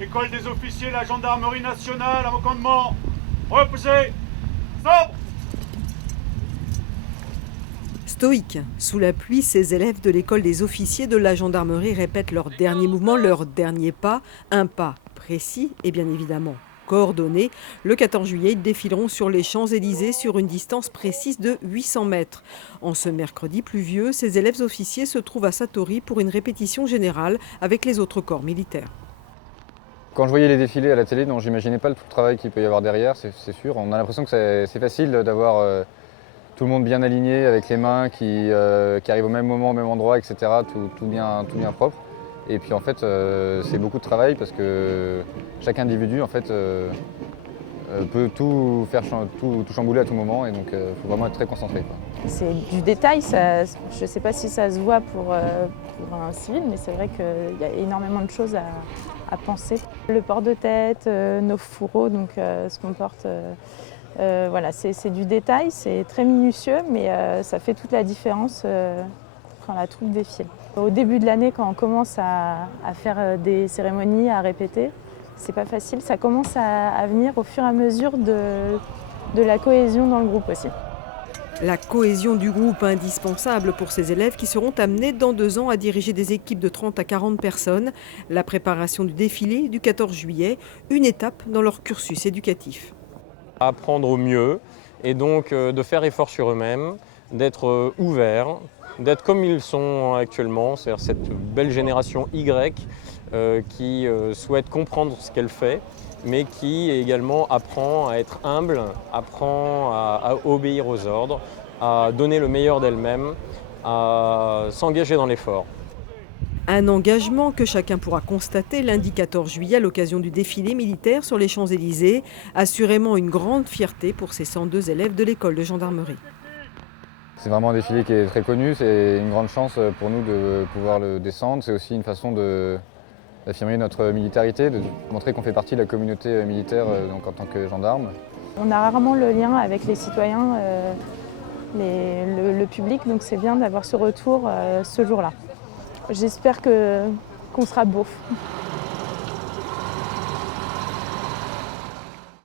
École des officiers de la gendarmerie nationale, à vos commandements. Repoussez. Sobre. Stoïques, sous la pluie, ces élèves de l'école des officiers de la gendarmerie répètent leur dernier mouvement, leur dernier pas. Un pas précis et bien évidemment coordonné. Le 14 juillet, ils défileront sur les Champs-Élysées sur une distance précise de 800 mètres. En ce mercredi pluvieux, ces élèves officiers se trouvent à Satory pour une répétition générale avec les autres corps militaires. Quand je voyais les défilés à la télé, non, j'imaginais pas tout le travail qu'il peut y avoir derrière, c'est sûr. On a l'impression que c'est facile d'avoir tout le monde bien aligné, avec les mains qui arrivent au même moment, au même endroit, etc. Tout bien propre. Et puis en fait, c'est beaucoup de travail parce que chaque individu en fait, peut tout faire, tout chambouler à tout moment. Et donc il faut vraiment être très concentré, quoi. C'est du détail, je ne sais pas si ça se voit pour un civil, mais c'est vrai qu'il y a énormément de choses à penser. Le port de tête, nos fourreaux, donc ce qu'on porte. Voilà, c'est du détail, c'est très minutieux, mais ça fait toute la différence quand la troupe défile. Au début de l'année, quand on commence à faire des cérémonies, à répéter, c'est pas facile. Ça commence à venir au fur et à mesure de la cohésion dans le groupe aussi. La cohésion du groupe indispensable pour ces élèves qui seront amenés dans 2 ans à diriger des équipes de 30 à 40 personnes. La préparation du défilé du 14 juillet, une étape dans leur cursus éducatif. Apprendre au mieux et donc de faire effort sur eux-mêmes, d'être ouverts, d'être comme ils sont actuellement, c'est-à-dire cette belle génération Y qui souhaite comprendre ce qu'elle fait, mais qui également apprend à être humble, apprend à obéir aux ordres, à donner le meilleur d'elle-même, à s'engager dans l'effort. Un engagement que chacun pourra constater lundi 14 juillet à l'occasion du défilé militaire sur les Champs-Élysées. Assurément une grande fierté pour ces 102 élèves de l'école de gendarmerie. C'est vraiment un défilé qui est très connu, c'est une grande chance pour nous de pouvoir le descendre. C'est aussi une façon d'affirmer notre militarité, de montrer qu'on fait partie de la communauté militaire donc en tant que gendarme. On a rarement le lien avec les citoyens, le public, donc c'est bien d'avoir ce retour ce jour-là. J'espère qu'on sera beau.